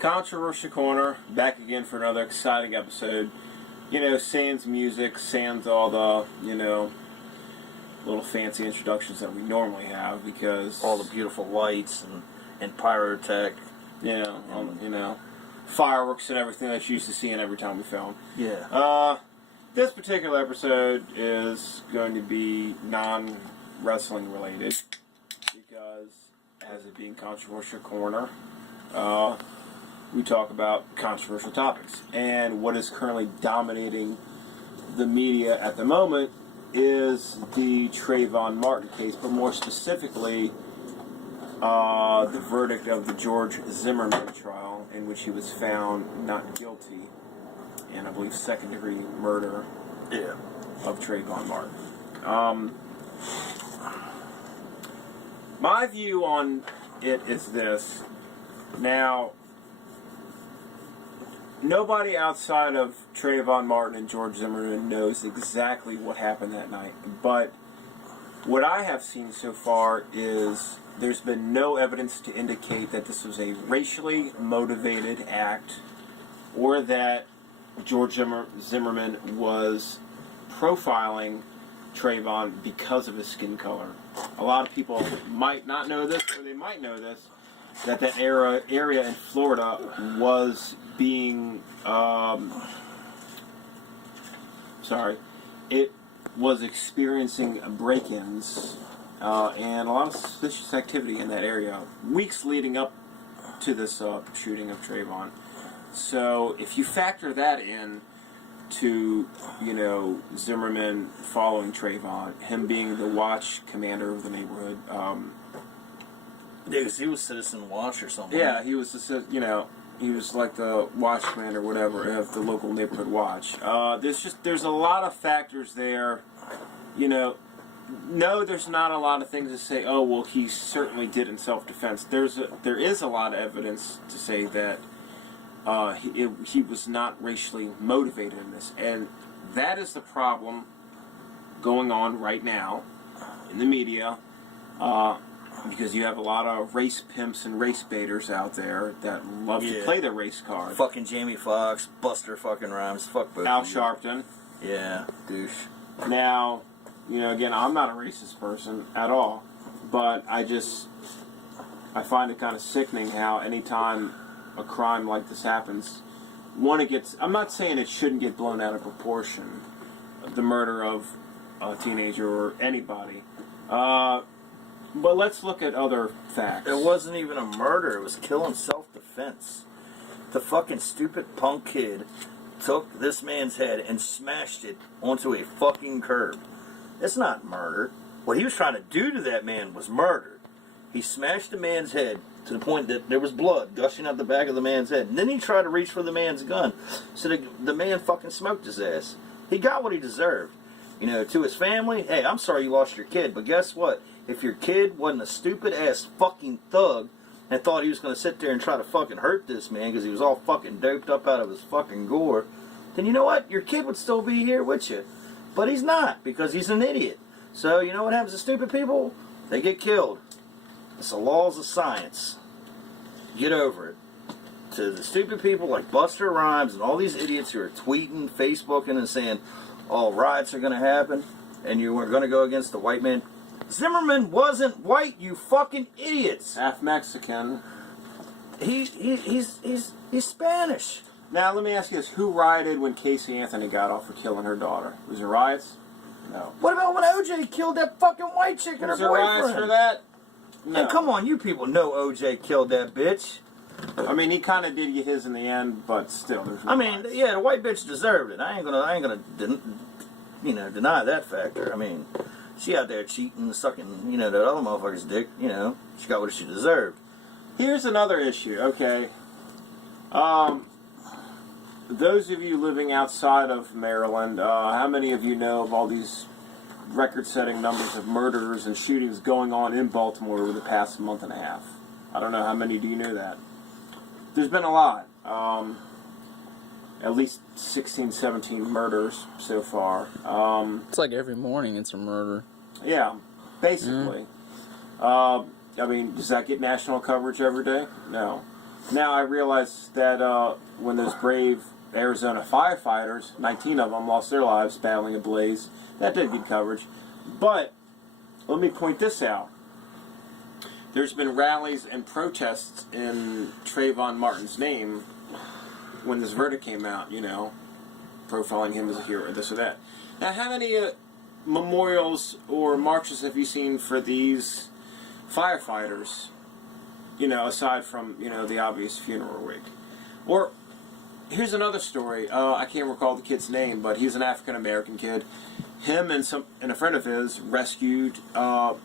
Controversial Corner, back again for another exciting episode. You know, sans music, sans all the, little fancy introductions that we normally have, because... all the beautiful lights and pyrotech. Yeah, fireworks and everything that you used to see in every time we film. Yeah. This particular episode is going to be non-wrestling related, because as it being Controversial Corner, we talk about controversial topics. And what is currently dominating the media at the moment is the Trayvon Martin case, but more specifically, the verdict of the George Zimmerman trial, in which he was found not guilty in, I believe, second-degree murder of Trayvon Martin. My view on it is this. Now, nobody outside of Trayvon Martin and George Zimmerman knows exactly what happened that night. But what I have seen so far is there's been no evidence to indicate that this was a racially motivated act, or that George Zimmerman was profiling Trayvon because of his skin color. A lot of people might not know this, or they might know this, that area in Florida was being, it was experiencing break-ins and a lot of suspicious activity in that area weeks leading up to this shooting of Trayvon. So if you factor that in to, Zimmerman following Trayvon, him being the watch commander of the neighborhood. Because he was Citizen Watch or something. Yeah, he was he was like the watch commander, whatever, of the local neighborhood watch. There's a lot of factors there. No, there's not a lot of things to say, oh, well, he certainly did in self-defense. There is a lot of evidence to say that he was not racially motivated in this. And that is the problem going on right now in the media, because you have a lot of race pimps and race baiters out there that love to play the race card. Fucking Jamie Foxx, Buster fucking Rhymes, fuck both. Al Sharpton. Yeah, douche. Now, again, I'm not a racist person at all, but I find it kind of sickening how anytime a crime like this happens, I'm not saying it shouldn't get blown out of proportion, the murder of a teenager or anybody, but let's look at other facts. It wasn't even a murder, it was killing self-defense. The fucking stupid punk kid took this man's head and smashed it onto a fucking curb. It's not murder. What he was trying to do to that man was murder. He smashed the man's head to the point that there was blood gushing out the back of the man's head. And then he tried to reach for the man's gun. So the man fucking smoked his ass. He got what he deserved. To his family, hey, I'm sorry you lost your kid, but guess what? If your kid wasn't a stupid-ass fucking thug and thought he was going to sit there and try to fucking hurt this man because he was all fucking doped up out of his fucking gore, then you know what? Your kid would still be here with you. But he's not, because he's an idiot. So, you know what happens to stupid people? They get killed. It's the laws of science. Get over it. To the stupid people like Buster Rhymes and all these idiots who are tweeting, Facebooking, and saying, oh, riots are going to happen, and you are going to go against the white man. Zimmerman wasn't white, you fucking idiots. Half Mexican. He's Spanish. Now, let me ask you this. Who rioted when Casey Anthony got off for killing her daughter? Was there riots? No. What about when OJ killed that fucking white chick and her boyfriend? Was there riots for that? No. And come on, you people know OJ killed that bitch. I mean, he kind of did get his in the end, but still, there's no riots. Yeah, the white bitch deserved it. I ain't gonna deny that factor. I mean, she out there cheating, sucking, that other motherfucker's dick. She got what she deserved. Here's another issue. Okay. Those of you living outside of Maryland, how many of you know of all these record-setting numbers of murders and shootings going on in Baltimore over the past month and a half? I don't know. How many do you know that? There's been a lot. At least 16, 17 murders so far. It's like every morning it's a murder. Yeah, basically. I mean, does that get national coverage every day? No. Now I realize that when those brave Arizona firefighters, 19 of them, lost their lives battling a blaze, that did get coverage. But let me point this out. There's been rallies and protests in Trayvon Martin's name when this verdict came out, profiling him as a hero, this or that. Now, how many memorials or marches have you seen for these firefighters, aside from, the obvious funeral wake? Or, here's another story. I can't recall the kid's name, but he's an African-American kid. Him and a friend of his rescued a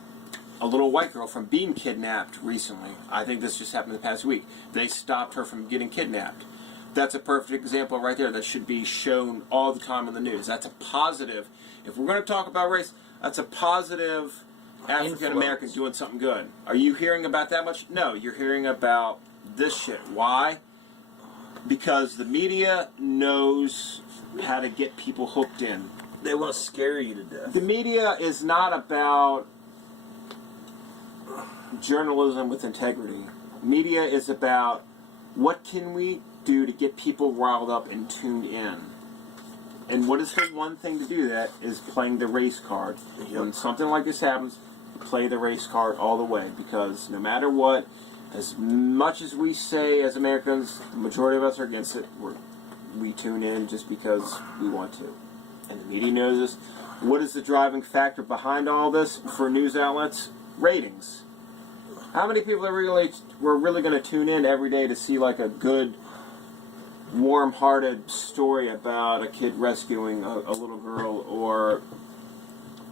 little white girl from being kidnapped recently. I think this just happened the past week. They stopped her from getting kidnapped. That's a perfect example right there that should be shown all the time on the news. That's a positive. If we're going to talk about race, that's a positive African-American doing something good. Are you hearing about that much? No, you're hearing about this shit. Why? Because the media knows how to get people hooked in. They want to scare you to death. The media is not about journalism with integrity. Media is about what can we do to get people riled up and tuned in. And what is the one thing to do that is playing the race card. Yep. When something like this happens, play the race card all the way, because no matter what, as much as we say as Americans, the majority of us are against it, we tune in just because we want to. And the media knows this. What is the driving factor behind all this for news outlets? Ratings. How many people were really going to tune in every day to see like a good, warm-hearted story about a kid rescuing a little girl or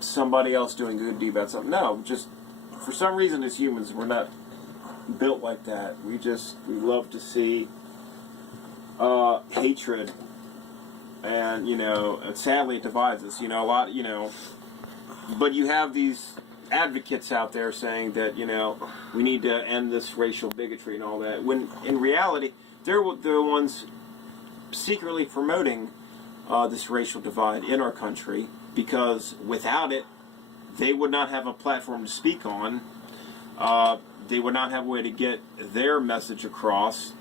somebody else doing a good deed about something? No, just for some reason as humans we're not built like that. We love to see hatred, and and sadly it divides us. A lot. But you have these advocates out there saying that we need to end this racial bigotry and all that. When in reality, they're the ones secretly promoting this racial divide in our country, because without it, they would not have a platform to speak on. They would not have a way to get their message across.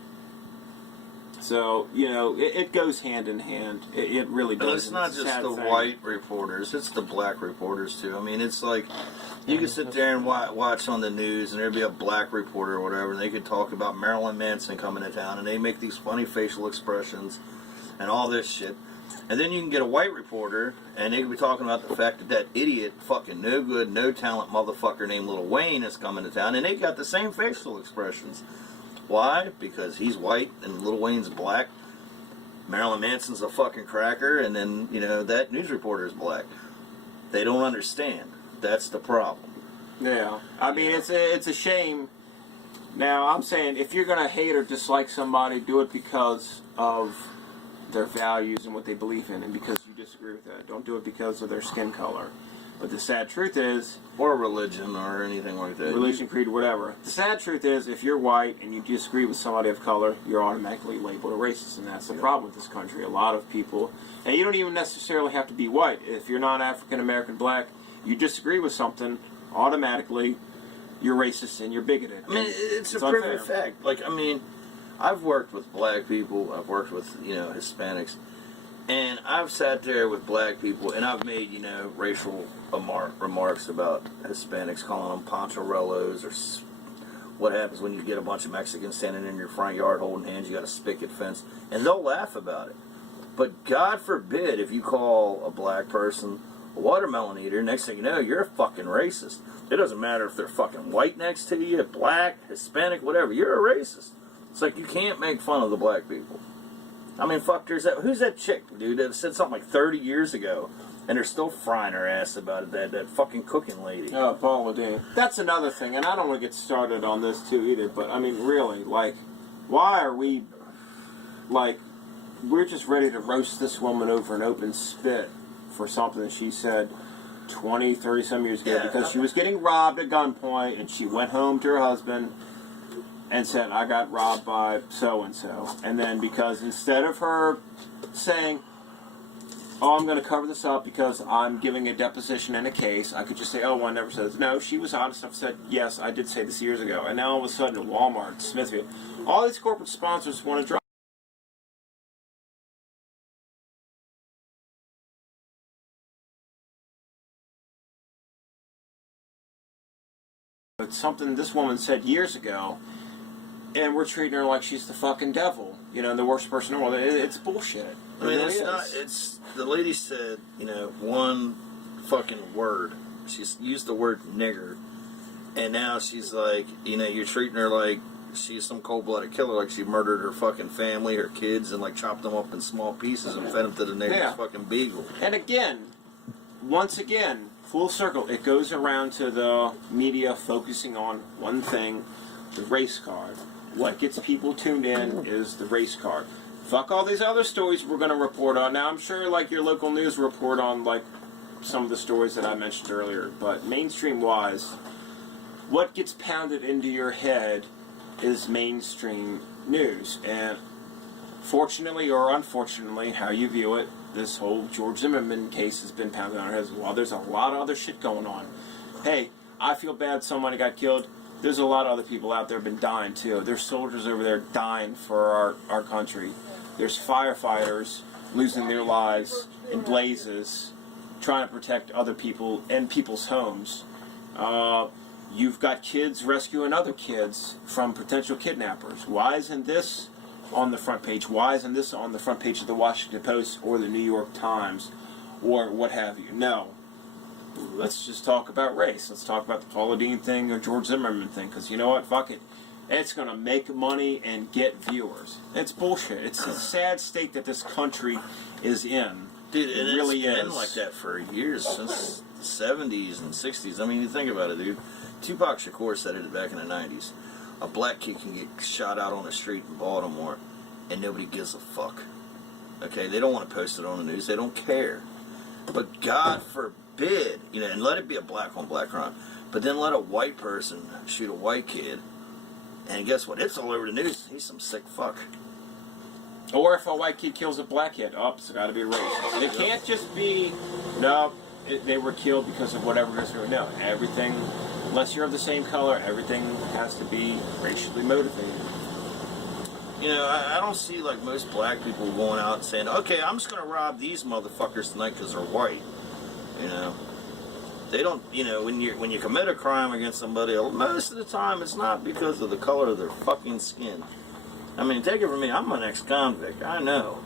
So, it goes hand in hand. It really does. And it's not just the white reporters, it's the black reporters too. I mean, it's like, you can sit there and watch on the news, and there'd be a black reporter or whatever, and they could talk about Marilyn Manson coming to town, and they make these funny facial expressions and all this shit. And then you can get a white reporter, and they could be talking about the fact that idiot, fucking no good, no talent motherfucker named Lil Wayne is coming to town, and they got the same facial expressions. Why? Because he's white and Lil Wayne's black. Marilyn Manson's a fucking cracker, and then, that news reporter is black. They don't understand. That's the problem. Yeah. I mean, it's a shame. Now, I'm saying, if you're going to hate or dislike somebody, do it because of their values and what they believe in, and because you disagree with that. Don't do it because of their skin color. But the sad truth is... Or religion or anything like that. Religion, creed, whatever. The sad truth is, if you're white and you disagree with somebody of color, you're automatically labeled a racist, and that's the problem with this country. A lot of people... And you don't even necessarily have to be white. If you're not African-American, black, you disagree with something, automatically you're racist and you're bigoted. I mean, it's a proven fact. Like, I mean, I've worked with black people, I've worked with, Hispanics, and I've sat there with black people, and I've made, racial remarks about Hispanics, calling them poncharellos, or what happens when you get a bunch of Mexicans standing in your front yard holding hands, you got a spicket fence, and they'll laugh about it. But God forbid if you call a black person a watermelon eater, next thing you know, you're a fucking racist. It doesn't matter if they're fucking white next to you, black, Hispanic, whatever, you're a racist. It's like, you can't make fun of the black people. I mean, fuck, who's that chick, dude, that said something like 30 years ago, and they're still frying her ass about it, that fucking cooking lady. Oh, Paula Dean. That's another thing, and I don't want to get started on this too either, but I mean, really, like, why are we, like, we're just ready to roast this woman over an open spit for something that she said 20, 30 some years ago, because she was getting robbed at gunpoint, and she went home to her husband and said, I got robbed by so-and-so. And then because instead of her saying, oh, I'm going to cover this up because I'm giving a deposition in a case. I could just say, oh, one never says. No, she was honest enough, said, yes, I did say this years ago. And now all of a sudden at Walmart, Smithfield, all these corporate sponsors want to drop. It's something this woman said years ago, and we're treating her like she's the fucking devil. You know, the worst person in the world. It's bullshit. I mean, It it's really not. is. It's the lady said, you know, one fucking word. She's used the word nigger, and now she's like, you know, you're treating her like she's some cold-blooded killer, like she murdered her fucking family, her kids, and like chopped them up in small pieces and fed them to the neighbor's fucking beagle. And again, once again, full circle, it goes around to the media focusing on one thing, the race card. What gets people tuned in is the race card. Fuck all these other stories we're going to report on. Now, I'm sure, like, your local news report on, like, some of the stories that I mentioned earlier, but mainstream-wise, what gets pounded into your head is mainstream news. And fortunately or unfortunately, how you view it, this whole George Zimmerman case has been pounded on our heads. Well, there's a lot of other shit going on. Hey, I feel bad somebody got killed. There's a lot of other people out there have been dying too. There's soldiers over there dying for our country. There's firefighters losing their lives in blazes trying to protect other people and people's homes. You've got kids rescuing other kids from potential kidnappers. Why isn't this on the front page? Why isn't this on the front page of the Washington Post or the New York Times or what have you? No. Let's just talk about race. Let's talk about the Paula Deen thing or George Zimmerman thing, because you know what? Fuck it. It's going to make money and get viewers. It's bullshit. It's a sad state that this country is in. Dude, it and really it's been is. like that for years, since the 70s and 60s. I mean, you think about it, dude. Tupac Shakur said it back in the 90s. A black kid can get shot out on the street in Baltimore, and nobody gives a fuck. Okay, they don't want to post it on the news. They don't care. But God forbid, you know, and let it be a black on black crime, but then let a white person shoot a white kid, and guess what? It's all over the news. He's some sick fuck. Or if a white kid kills a black kid, it's got to be racist. It can't just be, no, they were killed because of whatever it is. No, everything, unless you're of the same color, everything has to be racially motivated. You know, I don't see, like, most black people going out and saying, okay, I'm just going to rob these motherfuckers tonight because they're white. You know, they don't, you know, when you commit a crime against somebody, most of the time it's not because of the color of their fucking skin. I mean, take it from me, I'm an ex-convict, I know.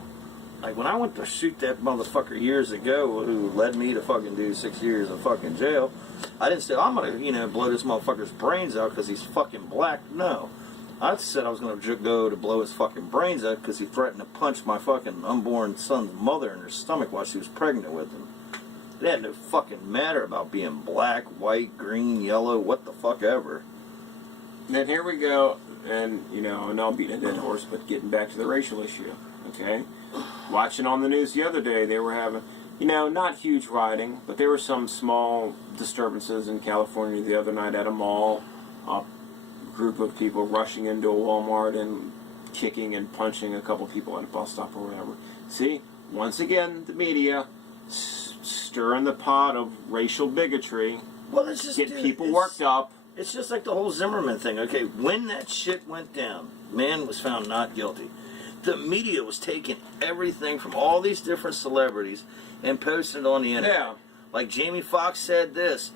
Like, when I went to shoot that motherfucker years ago who led me to fucking do 6 years of fucking jail, I didn't say, I'm going to, you know, blow this motherfucker's brains out because he's fucking black. No. I said I was going to go to blow his fucking brains out because he threatened to punch my fucking unborn son's mother in her stomach while she was pregnant with him. It had no fucking matter about being black, white, green, yellow, what the fuck ever. Then here we go, and, you know, and I'll beat a dead horse, but getting back to the racial issue, okay? Watching on the news the other day, they were having, you know, not huge rioting, but there were some small disturbances in California the other night at a mall. A group of people rushing into a Walmart and kicking and punching a couple people at a bus stop or whatever. See, once again, the media stirring the pot of racial bigotry, Well, it's just get people worked up. It's just like the whole Zimmerman thing. Okay, when that shit went down, man was found not guilty. The media was taking everything from all these different celebrities and posting it on the internet. Yeah. Like Jamie Foxx said this.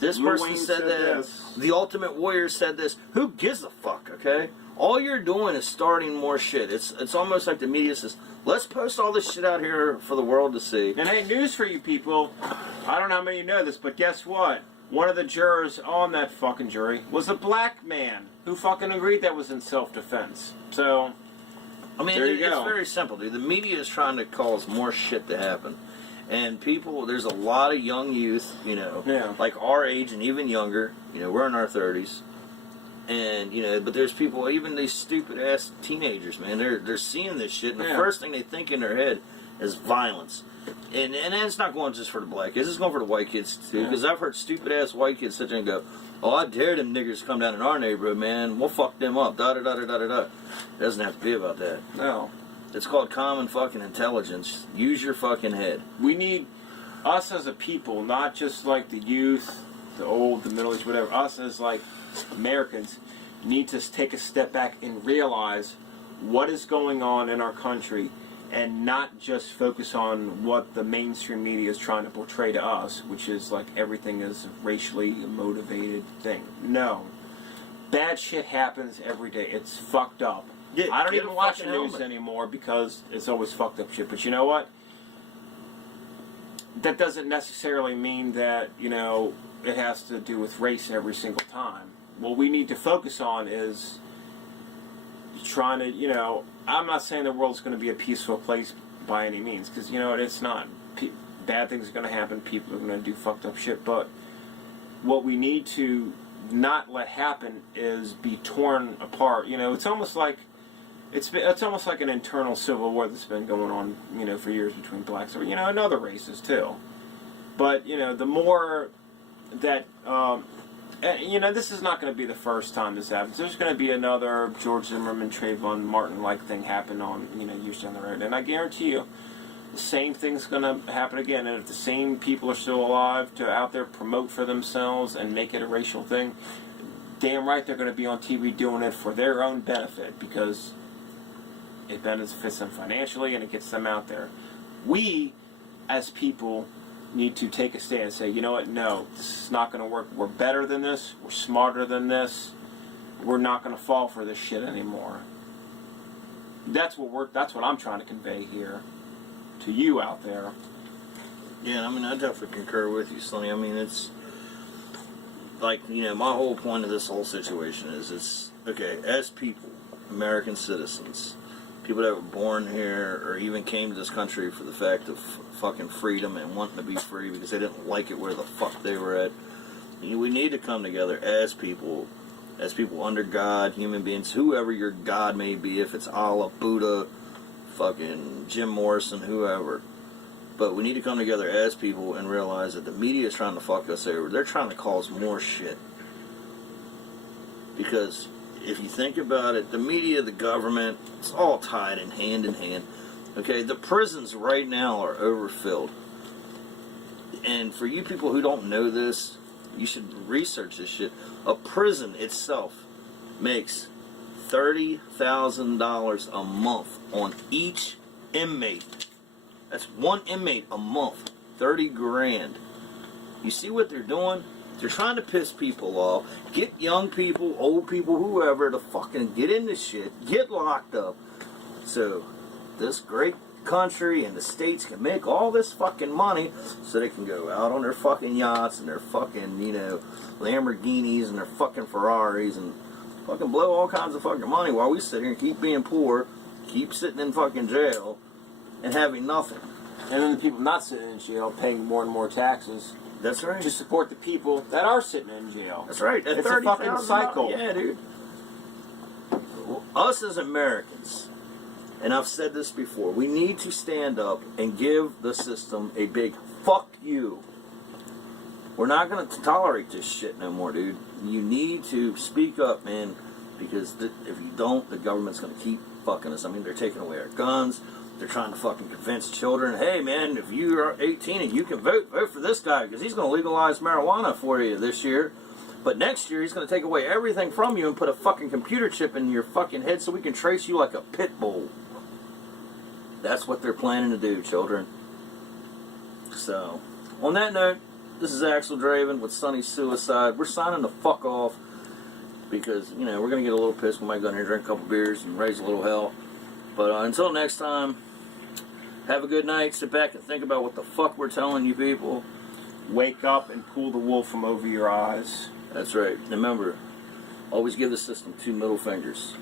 This Lil person Wayne said said that. this. The Ultimate Warrior said this. Who gives a fuck, okay? All you're doing is starting more shit. It's almost like the media says, let's post all this shit out here for the world to see. And hey, news for you people. I don't know how many of you know this, but guess what? One of the jurors on that fucking jury was a black man who fucking agreed that was in self-defense. So, I mean, there you it's go. very simple, dude. The media is trying to cause more shit to happen. And people, there's a lot of young youth, you know, like our age and even younger. You know, we're in our 30s. And, you know, but there's people, even these stupid-ass teenagers, man, they're seeing this shit, and the first thing they think in their head is violence. And it's not going just for the black kids, it's going for the white kids, too, because I've heard stupid-ass white kids sit there and go, oh, I dare them niggers to come down in our neighborhood, man, we'll fuck them up, da-da-da-da-da-da-da. It doesn't have to be about that. No. It's called common fucking intelligence. Use your fucking head. We need us as a people, not just like the youth, the old, the middle age, whatever. Us as like Americans need to take a step back and realize what is going on in our country and not just focus on what the mainstream media is trying to portray to us, which is like everything is a racially motivated thing. No. Bad shit happens every day. It's fucked up. Yeah, I don't get even a watch the fucking news helmet. anymore because it's always fucked up shit. But you know what? That doesn't necessarily mean that, you know, it has to do with race every single time. What we need to focus on is trying to, you know, I'm not saying the world's going to be a peaceful place by any means, because, you know, it's not. Bad things are going to happen. People are going to do fucked up shit. But what we need to not let happen is be torn apart. You know, it's almost like it's almost like an internal civil war that's been going on, you know, for years between blacks, or, you know, and other races too. But, you know, the more that, you know, this is not going to be the first time this happens. There's going to be another George Zimmerman Trayvon Martin-like thing happen on, you know, years down the road. And I guarantee you, the same thing's going to happen again. And if the same people are still alive to out there promote for themselves and make it a racial thing, damn right they're going to be on TV doing it for their own benefit, because it benefits them financially and it gets them out there. We, as people, need to take a stand and say, you know what, no, this is not going to work. We're better than this. We're smarter than this. We're not going to fall for this shit anymore. That's what I'm trying to convey here to you out there. Yeah, I mean, I definitely concur with you, Sonny. I mean, it's like, you know, my whole point of this whole situation is it's, okay, as people, American citizens, people that were born here or even came to this country for the fact of fucking freedom and wanting to be free because they didn't like it where the fuck they were at. We need to come together as people under God, human beings, whoever your God may be, if it's Allah, Buddha, fucking Jim Morrison, whoever. But we need to come together as people and realize that the media is trying to fuck us over. They're trying to cause more shit. Because if you think about it, the media, the government, it's all tied in hand. Okay, the prisons right now are overfilled. And for you people who don't know this, you should research this shit. A prison itself makes $30,000 a month on each inmate. That's one inmate a month. 30 grand. You see what they're doing? They're trying to piss people off, get young people, old people, whoever, to fucking get in this shit, get locked up. So this great country and the states can make all this fucking money so they can go out on their fucking yachts and their fucking, you know, Lamborghinis and their fucking Ferraris and fucking blow all kinds of fucking money while we sit here and keep being poor, keep sitting in fucking jail and having nothing. And then the people not sitting in jail paying more and more taxes. That's right. To support the people that are sitting in jail. That's right. It's a fucking cycle. Yeah, dude. Us as Americans, and I've said this before, we need to stand up and give the system a big fuck you. We're not going to tolerate this shit no more, dude. You need to speak up, man, because if you don't, the government's going to keep fucking us. I mean, they're taking away our guns. They're trying to fucking convince children, hey, man, if you are 18 and you can vote for this guy because he's going to legalize marijuana for you this year. But next year, he's going to take away everything from you and put a fucking computer chip in your fucking head so we can trace you like a pit bull. That's what they're planning to do, children. So, on that note, this is Axel Draven with Sonny's Suicide. We're signing the fuck off because, you know, we're going to get a little pissed. We might go in here and drink a couple beers and raise a little hell. But until next time, have a good night. Sit back and think about what the fuck we're telling you people. Wake up and pull the wool from over your eyes. That's right. Remember, always give the system 2 middle fingers.